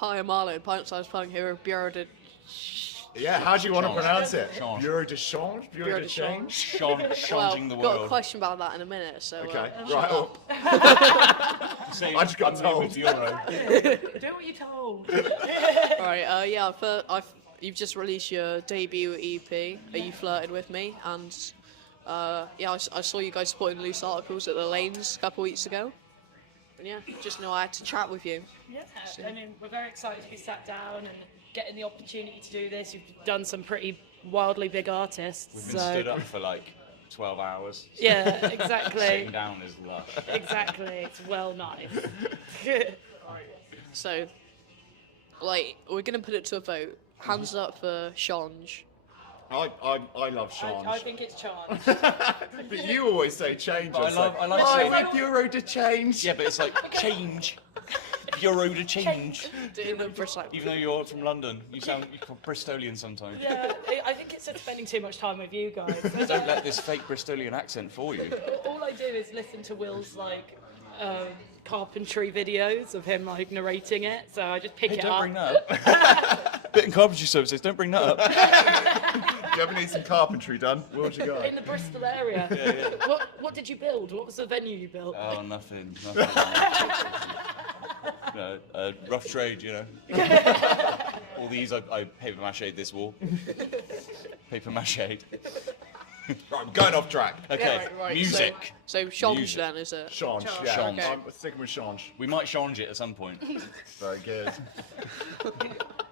Hi, I'm Marlon, pint-sized punk here of Bureau de... Yeah, how do you want to pronounce it? Change. Bureau de change? Bureau de change? Changing the got a world. question about that in a minute, so... Okay, shut right up. up. Say I just got told. with the euro. Do what you're told. Right, you've just released your debut EP, Are You Flirting With Me? And, I saw you guys putting loose articles at the Lanes a couple weeks ago. And yeah, just know I had to chat with you. Yeah, I mean, we're very excited to be sat down and getting the opportunity to do this. You've done some pretty wildly big artists. We've been stood up for like 12 hours. Yeah, exactly. Sitting down is lush. Exactly, it's well nice. So, we're going to put it to a vote. Hands up for Change. I love change. I think it's charged. But you always say change. But I like Hi, saying- we're Bureau de change. Yeah, but it's like change. Euro to change. Doing them for like, Even though you're from London, you're Bristolian sometimes. Yeah, I think it's just spending too much time with you guys. Don't let this fake Bristolian accent fool you. All I do is listen to Will's carpentry videos of him narrating it, so I just pick it Don't up. bring that up. Bit in carpentry services, don't bring that up. Do you ever need some carpentry done? What you got? In the Bristol area. Yeah. What did you build? What was the venue you built? Oh, nothing. No, rough trade, you know. All these, I paper mache'd this wall. Paper mache'd. Right, I'm going off track. Okay, right, music. So Change Music. then, is it? Change, yeah. Change. I'm sticking with change. We might change it at some point. Very good.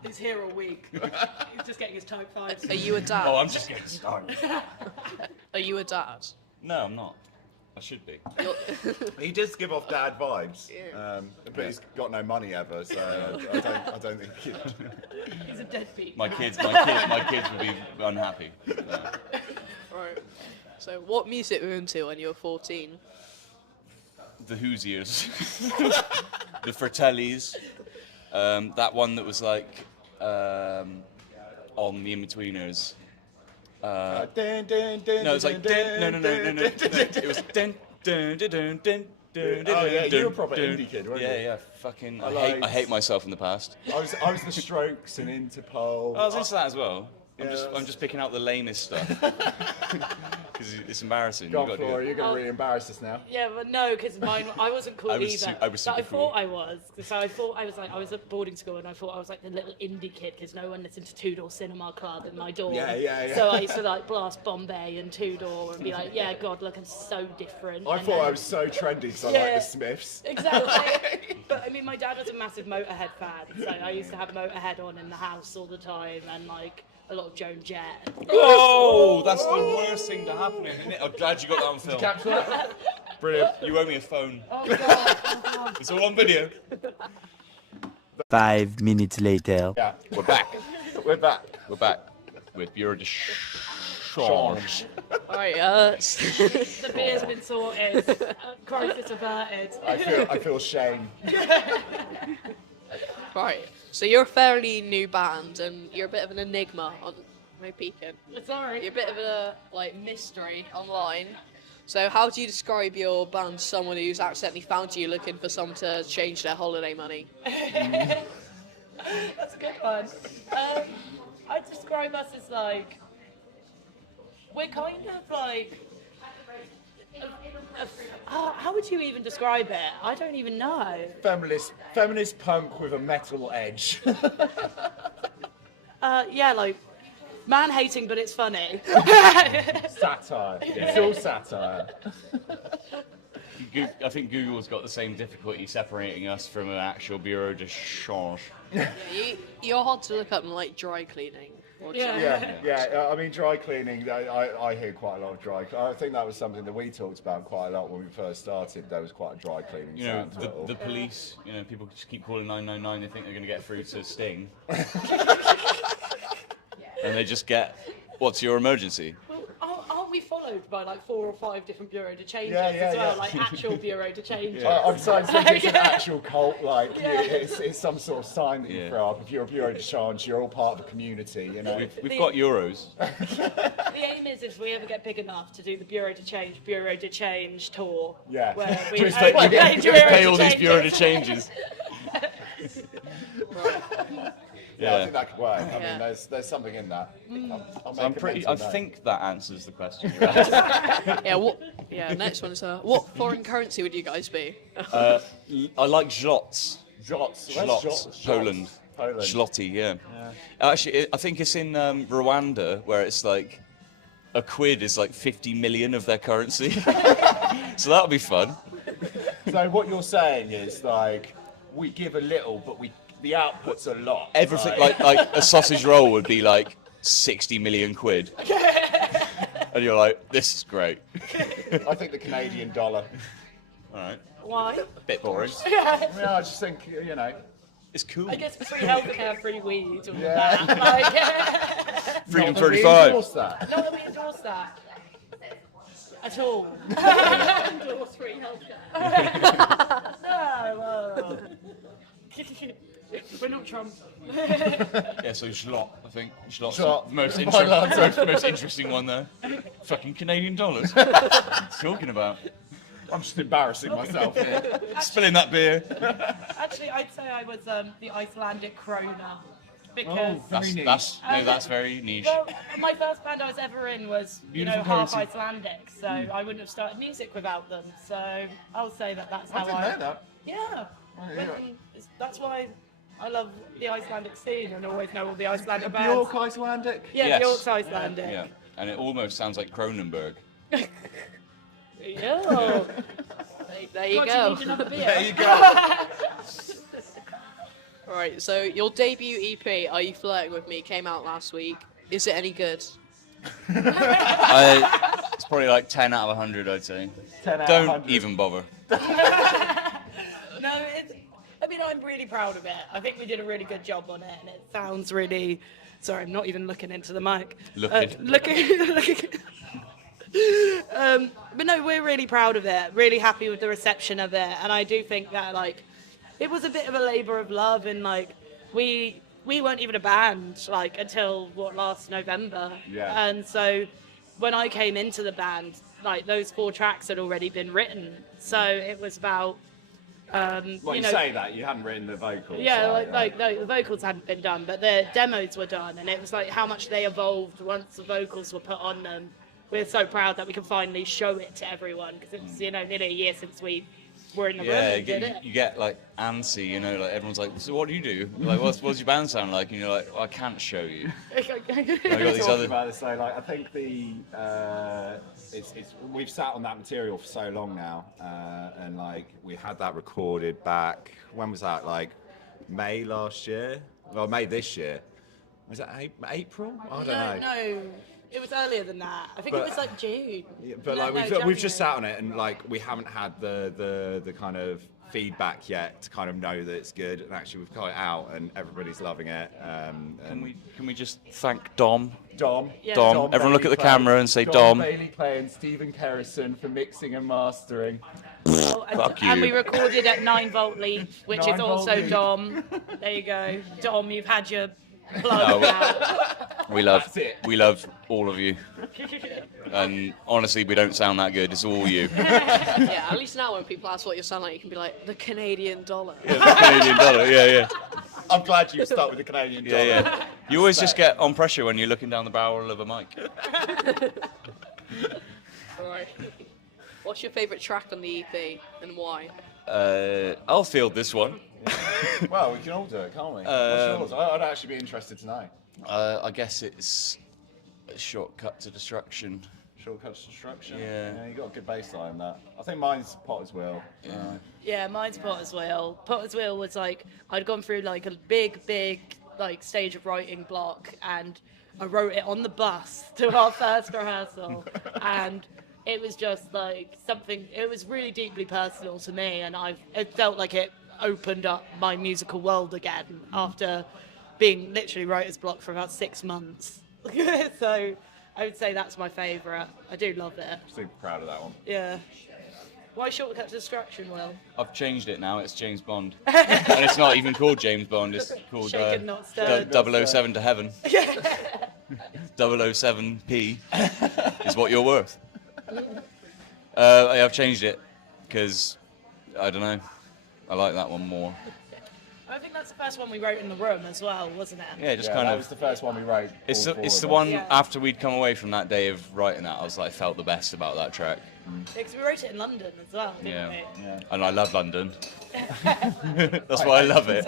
He's here all week. He's just getting his type 5s. Are you a dad? Oh, I'm just getting started. Are you a dad? No, I'm not. I should be. He does give off dad vibes, but he's got no money ever, so I don't think he... He's a deadbeat. My kids will be unhappy. Right. So what music were you into when you were 14? The Hoosiers, the Fratellis, that one that was like on the In-Betweeners. No, it was like no. It was Oh yeah, you were a proper indie kid, weren't you? Yeah. Fucking, I I hate myself in the past. I was the Strokes and Interpol. I was into that as well. Yeah, I'm just picking out the lamest stuff because it's embarrassing. Go You've on, got to do Flora, it. you're going to really embarrass us now. Yeah, but no, because I wasn't cool I was either. I was But super I cool. thought I was. So I thought I was at boarding school and I thought I was like the little indie kid because no one listened to Two Door Cinema Club in my dorm. Yeah. So I used to blast Bombay and Two Door and be like, yeah, God, look, I'm so different. I And thought then- I was so trendy because I Yeah. like the Smiths. Exactly. But I mean, my dad was a massive Motorhead fan, so I used to have Motorhead on in the house all the time and a lot of Joan Jett. Oh, that's the worst thing to happen, isn't it? I'm glad you got that on film. Capture that? Brilliant. You owe me a phone. Oh God. It's all on video. 5 minutes later. Yeah, We're back. we're back. We're back with Bureau de Change. Alright, The beer's been sorted. Crisis averted. I feel shame. right. So you're a fairly new band and you're a bit of an enigma on my peeking. Sorry. You're a bit of a mystery online. So how do you describe your band to someone who's accidentally found you looking for someone to change their holiday money? That's a good one. I'd describe us as we're kind of how would you even describe it? I don't even know. Feminist punk with a metal edge. Yeah, man-hating, but it's funny. Satire. It's all satire. I think Google's got the same difficulty separating us from an actual Bureau de Change. You're hard to look up in dry cleaning. Or Yeah. Yeah. I mean, dry cleaning. I hear quite a lot of dry. I think that was something that we talked about quite a lot when we first started. There was quite a dry cleaning. You know, sound to it all. the police, people just keep calling 999, they think they're going to get through to Sting. And they just get, what's your emergency? Well, aren't we followed by 4 or 5 different bureau de changes Yeah, as well? yeah. Actual bureau de changes. I'm starting to think it's an Yeah. actual cult. It's some sort of sign that you Yeah. throw up. If you're a bureau de change, you're all part of a community. You know. We've got euros. The aim is if we ever get big enough to do the Bureau de Change tour. Yeah. Where we Just pay- you get- only just Bureau Pay de all these Bureau de Changes. Changes. Yeah, I think that could work. I Yeah. mean, there's something in that. I'll So I'm make a pretty. mental I note. think that answers the question. Yeah. Next one is what foreign currency would you guys be? I like zlotys. Jots. Zlotys. Poland. Poland. Zloty, yeah. Actually, I think it's in Rwanda where it's like a quid is like 50 million of their currency. So that'll be fun. So what you're saying is like we give a little, but the output's a lot. Everything right? like a sausage roll would be like 60 million quid. And you're like, this is great. I think the Canadian dollar. All right. Why? Bit boring. Yeah, I just think It's cool. I guess free healthcare, free weed, all Yeah. that. Like, Freedom Not that we 35. endorse that. not that we endorse that at all. Endorse free healthcare. No, we're not Trump. Yeah, so zlot, I think. Zlot's Zlot. the most, My most interesting one there. Fucking Canadian dollars. What are you talking about? I'm just embarrassing myself here. Spilling that beer. Actually, I'd say I was the Icelandic krona. Because That's very niche. well, my first band I was ever in was, Beautiful half currency. Icelandic, so I wouldn't have started music without them. So I'll say that's I how didn't know that. Yeah. Oh, yeah. That's why I love the Icelandic scene and always know all the Icelandic bands. Bjork Icelandic. Yeah, Yes. Bjork's Icelandic. Yeah, and it almost sounds like Cronenberg. Yeah. There you God, go. you need another beer. There you go. All right. So your debut EP, "Are You Flirting With Me," came out last week. Is it any good? It's probably like 10 out of 100, I'd say. 10 out of Don't 100. even bother. No, I'm really proud of it. I think we did a really good job on it, and it sounds really. Sorry, I'm not even looking into the mic. Looking. But no, we're really proud of it. Really happy with the reception of it, and I do think that it was a bit of a labour of love, and we weren't even a band until last November. Yeah. And so when I came into the band, those 4 tracks had already been written. So it was about. Well, you say that you hadn't written the vocals. Yeah, no, the vocals hadn't been done, but the demos were done, and it was how much they evolved once the vocals were put on them. We're so proud that we can finally show it to everyone because it's nearly a year since we were in the room and did it. You get antsy, everyone's like, so what do you do? What's your band sound like? And you're like, well, I can't show you. I've got these Talking other. about this, I think we've sat on that material for so long now, and we had that recorded back. When was that? May last year? Well, May this year. Was that April? I don't know. No, it was earlier than that. I think it was June. Yeah, but we've just sat on it, and we haven't had the kind of feedback yet to kind of know that it's good. And actually, we've got it out, and everybody's loving it. Can we just thank Dom? Dom. Yeah. Dom. Everyone look at the camera and say Dom. Bailey Clay and Stephen Kerrison for mixing and mastering. Fuck you. And we recorded at 9 Volt Leap, which is 9 Volt also Leap. Dom. There you go, Dom. You've had your plug now. We love That's it. we love all of you. And honestly, we don't sound that good. It's all you. Yeah. At least now when people ask what you sound like, you can be like the Canadian dollar. The Canadian dollar. Yeah. I'm glad you start with the Canadian dollar. Yeah. You always just get on pressure when you're looking down the barrel of a mic. All right. What's your favourite track on the EP and why? I'll field this one. Well, we can all do it, can't we? What's yours? I'd actually be interested to know. I guess it's a Shortcut to Destruction. Shortcut to Destruction. Yeah. You got a good baseline on that. I think mine's Potter's Wheel. Yeah, mine's Potter's Wheel. Potter's Wheel was I'd gone through a big stage of writing block, and I wrote it on the bus to our first rehearsal, and it was just something. It was really deeply personal to me, and it felt like it opened up my musical world again after being literally writer's block for about 6 months. So I would say that's my favourite. I do love it. Super proud of that one. Yeah. Why Shortcut to Destruction, Will? I've changed it now. It's James Bond, and it's not even called James Bond. It's called Shaken, not stirred. 007 to Heaven. 007p is what you're worth. I've changed it because I don't know. I like that one more. I think that's the first one we wrote in the room as well, wasn't it? Yeah, just Yeah, kind that of. was the first one we wrote. It's all the, it's four the of us. one Yeah. after we'd come away from that day of writing that. I was like, felt the best about that track. Because we wrote it in London as well, didn't Yeah. we? Yeah. And I love London. That's why I love it.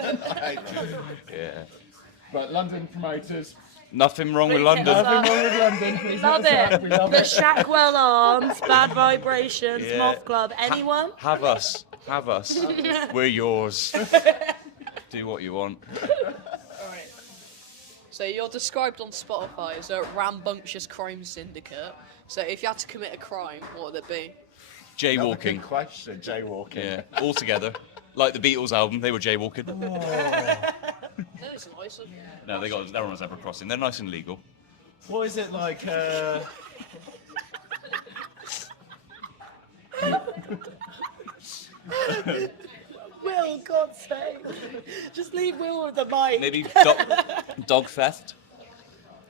Yeah. But London promoters. Nothing wrong with Please London. hit us Nothing wrong with London. Please Love hit us it. up. We love The it. Shackwell Arms, Bad Vibrations, Yeah. Moth Club. Anyone? Have us. Have us. We're yours. Do what you want. Alright. So you're described on Spotify as a rambunctious crime syndicate. So if you had to commit a crime, what would it be? Another Jaywalking. good question. Jaywalking. Yeah. All together. Like the Beatles album, they were jaywalking. No, it's nice. No, they're on a zebra crossing. They're nice and legal. What is it like? Will, God's sake. Just leave Will with the mic. Maybe dog theft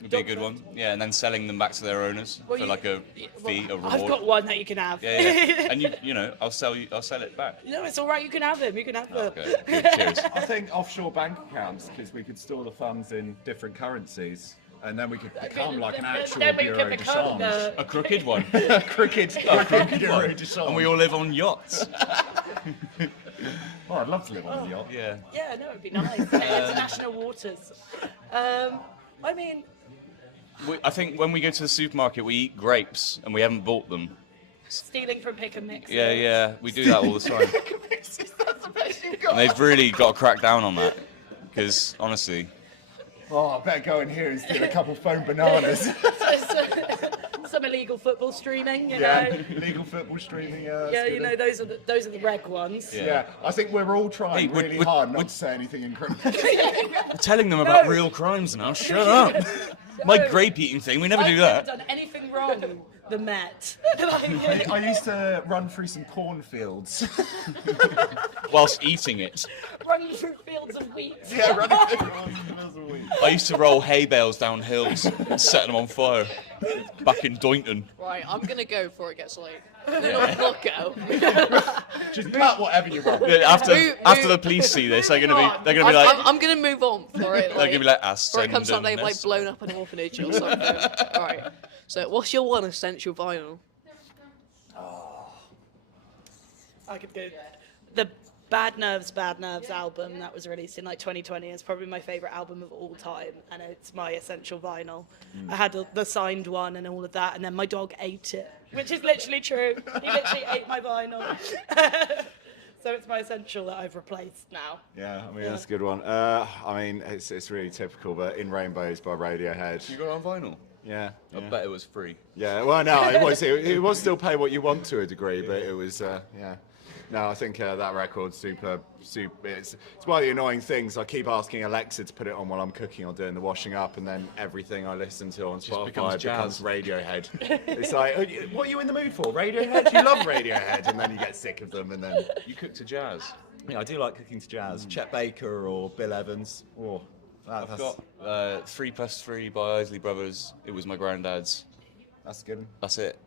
would be a good one. Yeah, and then selling them back to their owners Well, for you- like a fee, a reward. I've got one that you can have. Yeah, yeah. And you know, I'll sell it back. No, it's all right. You can have them. You can have them. Okay. Good, cheers. I think offshore bank accounts, because we could store the funds in different currencies, and then we could become like an actual Then we can bureau de become change. A crooked one. Crooked bureau de change. And we all live on yachts. Oh, I'd love to live on a yacht. Yeah. Yeah, no, it'd be nice. International waters. I mean, I think when we go to the supermarket, we eat grapes and we haven't bought them. stealing from pick and mix. Yeah, yeah, we do that all the time. That's the best you've got. And they've really got to crack down on that. Because, honestly, Oh, I better go in here and steal a couple phone bananas. Some illegal football streaming, you Yeah, know. legal football streaming. Yeah, you know, those are the reg ones. Yeah. Yeah, I think we're all trying Hey, we're- really we're- hard not we're- to say anything incriminating. we're telling them about No. real crimes now. Shut up. My No. grape eating thing, we never do I've that. never done anything wrong. The Met. I used to run through some cornfields. Whilst eating it. Running through fields of wheat. Yeah, running through cornfields a week. I used to roll hay bales down hills and set them on fire. Back in Doynton. Right, I'm gonna go before it gets late. No, not go. Just cut whatever you want. Yeah, after Who- the police see this, they're gonna be like, I'm gonna move on for it. they're gonna be like, Or it comes out they've like ascending. blown up an orphanage or something. Alright. So what's your one essential vinyl? I could go. The Bad Nerves album that was released in like 2020 is probably my favourite album of all time, and it's my essential vinyl. I had the signed one and all of that, and then my dog ate it, which is literally true. He literally ate my vinyl. So it's my essential that I've replaced now. Yeah, I mean, that's a good one. I mean, it's really typical, but In Rainbows by Radiohead. You got it on vinyl? Yeah. I bet it was free. Yeah, well, no, it was still pay what you want to a degree, but it was, yeah. No, I think that record's super. It's one of the annoying things. I keep asking Alexa to put it on while I'm cooking or doing the washing up, and then everything I listen to on Spotify becomes jazz. Radiohead. It's like, what are you in the mood for? Radiohead? You love Radiohead, and then you get sick of them, and then. You cook to jazz. Yeah, I do like cooking to jazz. Chet Baker or Bill Evans. Oh, I've got 3+3 by Isley Brothers. It was my granddad's. that's good. That's it.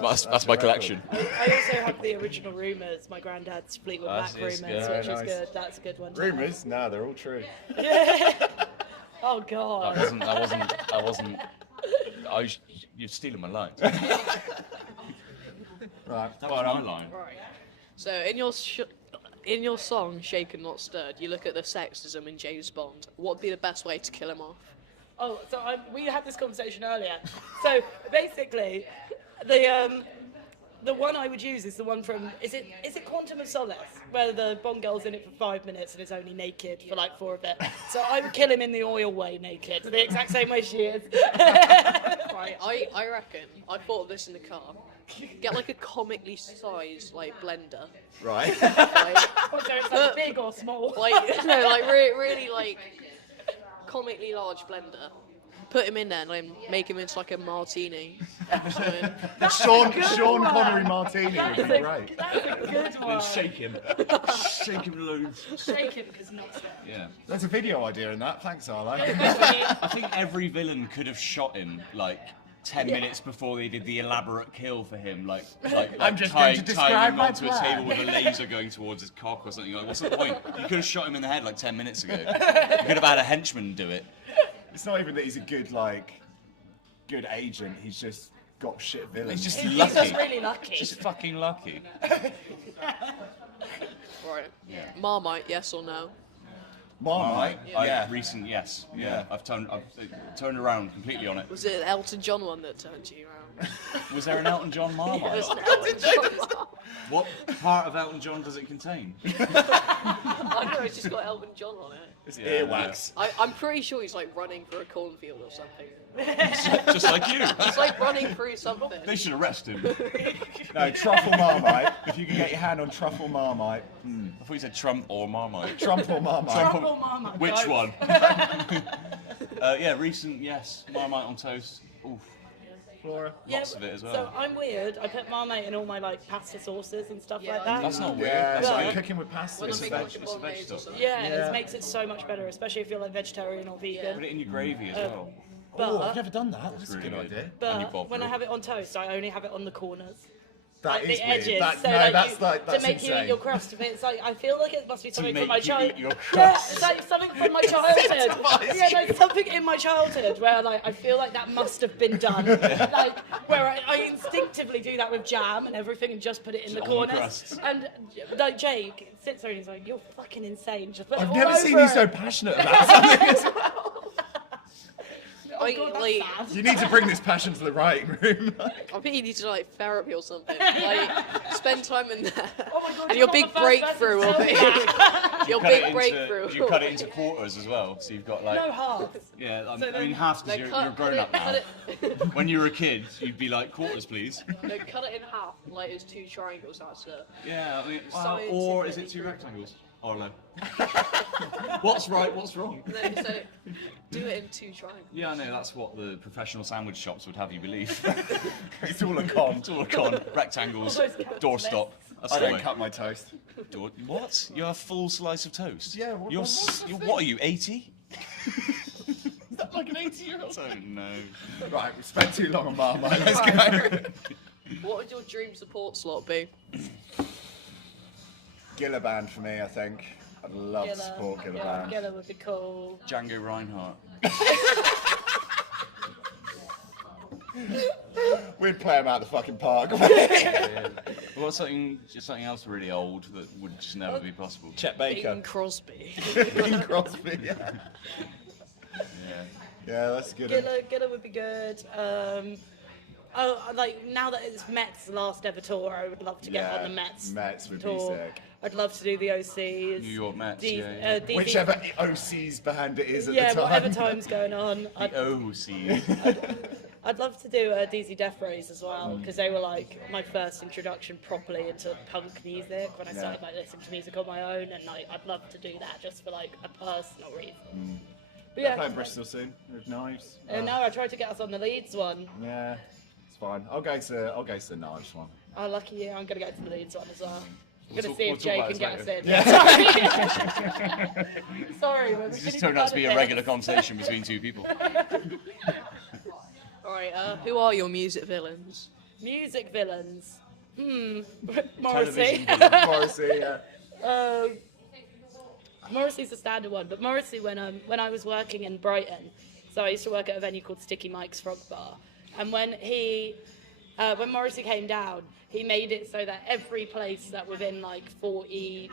That's that's my your collection. I also have the original Rumours, my granddad's Fleetwood That's Mac Rumours, good. which Yeah, is nice. good. That's a good one. too. Rumours? No, they're all true. Oh God. I wasn't. You're stealing my lines. Right. That was my line. Right. So in your song "Shaken Not Stirred," you look at the sexism in James Bond. What would be the best way to kill him off? Oh, so we had this conversation earlier. So basically, the one I would use is the one from is it Quantum of Solace, where the Bond girl's in it for 5 minutes and is only naked for like 4 of it. So I would kill him in the oil way, naked, the exact same way she is. Right. I reckon. I thought of this in the car. Get like a comically sized like blender. Right. Like, So it's like big or small. like no, like really like comically large blender. Put him in there and then make him into like a martini. So, Sean Connery Martini would be great. That's a good one. Shake him. Shake him loose. Shake him because not so. Yeah. There's a video idea in that. Thanks, Arlo. I think every villain could have shot him like 10 minutes before they did the elaborate kill for him, like I'm just going to tying describe him my onto a plan. table with a laser going towards his cock or something. Like, what's the point? You could have shot him in the head like 10 minutes ago. You could have had a henchman do it. It's not even that he's a good agent. He's just got shit villains. He's just He's lucky. just really lucky. Just fucking lucky. Right. Marmite, yes or no? Marmite. Yeah. Recent, yes. Yeah. I've turned around completely on it. Was it the Elton John one that turned you around? Was there an Elton John Marmite? There's an Elton John one. What part of Elton John does it contain? I know, it's just got Elton John on it. It's Yeah, earwax. I'm pretty sure he's like running through a cornfield or something. Just like you. He's like running through something. They should arrest him. No, truffle Marmite. If you can get your hand on truffle Marmite. I thought you said Trump or Marmite. Trump or Marmite? Trump or Marmite, Which both. one? Yeah, recent, yes. Marmite on toast. Oof. Flora? Lots of it as well. So I'm weird. I put Marmite in all my like pasta sauces and stuff like that. That's not weird. Yeah, That's it's like like cooking with pasta. When I It's make veg. like a it's bolognese or vegetable. something. Yeah, Yeah. it makes it so much better, especially if you're like vegetarian or vegan. Put it in your gravy as well. Oh, But I've never done that. That's a really good good. idea. And you but bob when I through. have it on toast, I only have it on the corners. That Like is the weird. edges, That, so no, like that's you, like that's to make you insane. eat your crust. But it's like I feel like it must be something from make my you childhood. eat your Yeah, crust. it's like something from my childhood. Yeah, like something in my childhood where like I feel like that must have been done. Like where I instinctively do that with jam and everything and just put it in the On the corners. crust. And like Jake sits there and he's like, "You're fucking insane. Just put it I've all never seen over you so it." passionate about something as well. I, God, that's like, sad. You need to bring this passion to the writing room. I think you need to like therapy or something. Like, spend time in there. Oh my God, And you're your not big the first breakthrough will person be. to tell Your Cut big it into- breakthrough. You cut it into quarters as well, so you've got like No half. yeah. So I then- mean, half because you're grown up now. cut it, When you were a kid, you'd be like quarters, please. no, cut it in half, like it's 2 triangles. That's it. Yeah, I mean, Science or is is it 2 really rectangles? Or no? What's right? What's wrong? No, so do it in 2 triangles. Yeah, I know. That's what the professional sandwich shops would have you believe. It's all a con. It's all a con. Rectangles, All those capital doorstop. That's I the don't way. cut my toast. What? You have a full slice of toast? Yeah, what- You're, what's the thing? what are you, 80? Is that like an 80-year-old? I don't know. Right, we spent too long on Marmite. Let's go. What would your dream support slot be? Gilla Band for me, I think. I'd love to support Gilla Band. Gilla would be cool. Django Reinhardt. We'd play him out the fucking park. What's something else really old that would just never be possible? Chet Bing Baker. Crosby. Bing Crosby, yeah. Yeah, that's a good. one. Gilla would be good. Like now that it's Mets' last ever tour, I would love to get on the Mets. Mets would be tour. sick. I'd love to do the OCs. New York Mets, D- yeah. DZ Whichever OC's band it is at yeah, the time. whatever time's going on. OC. I'd love to do DZ Death Rays as well because they were like my first introduction properly into punk music when I started like listening to music on my own, and like I'd love to do that just for like a personal reason. But They're yeah, playing Bristol soon with Knives. no, I tried to get us on the Leeds one. Yeah, it's fine. I'll go to the Knives one. Oh, lucky you! I'm gonna go to the Leeds one as well. I'm We'll gonna talk- see we'll if talk Jay about can this get us in. Sorry, we're It just turned out to be a regular conversation between 2 people. Alright, who are your music villains? Music villains. Television Morrissey. villain. Morrissey, yeah. Morrissey's a standard one, but Morrissey when I was working in Brighton, so I used to work at a venue called Sticky Mike's Frog Bar, and when Morrissey came down, he made it so that every place that within like 40,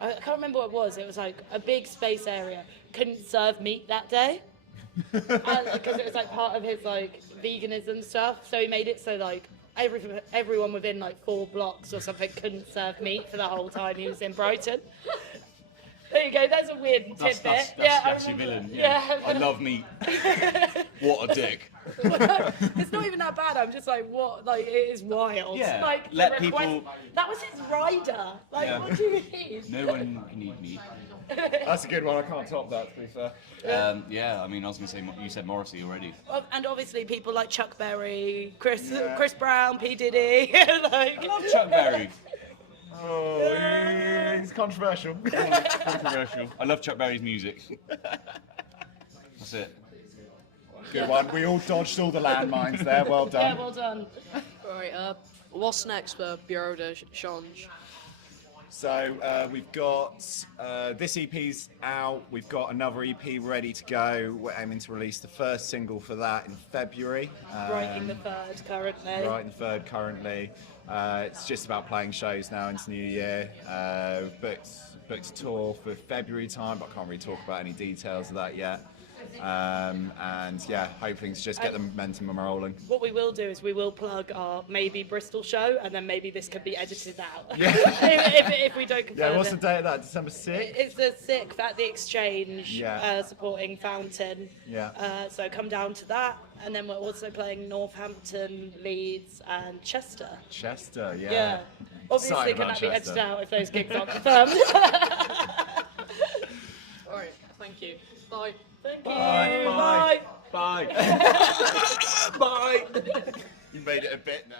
I can't remember what it was like a big space area, couldn't serve meat that day. Because it was like part of his like veganism stuff, so he made it so like everyone within like 4 blocks or something couldn't serve meat for the whole time he was in Brighton. There you go. That's a weird tidbit. That's your villain. Yeah. I love meat. What a dick. It's not even that bad. I'm just like, what? Like, it is wild. Yeah, Like, to let request- people- That was his rider. Like, Yeah. what do you mean? No one can eat meat. That's a good one. I can't top that, to be fair. Yeah, I mean, I was going to say, you said Morrissey already. And obviously people like Chuck Berry, Chris Yeah. Brown, P Diddy. Like, I love Chuck Berry. Oh, he's controversial. Controversial. I love Chuck Berry's music. That's it. Good one. We all dodged all the landmines there. Well Yeah, done. well done. Right. What's next for Bureau de Change? So we've got this EP's out. We've got another EP ready to go. We're aiming to release the first single for that in February. Writing the third currently. Writing the third currently. It's just about playing shows now into New Year. Booked a tour for February time, but I can't really talk about any details of that yet. And yeah, hoping to just get the momentum rolling. What we will do is we will plug our maybe Bristol show, and then maybe this can be edited out. Yeah. if we don't confirm Yeah, what's the it. date of that? December 6th? It's the 6th at the Exchange, Yeah. supporting Fountain. Yeah. So come down to that, and then we're also playing Northampton, Leeds, and Chester. Chester, yeah. Yeah. Obviously, Excited can about that be Chester. edited out if those gigs aren't confirmed? Alright, thank you. Bye. Thank you. Bye. Bye. Bye. Bye. You made it a bit now.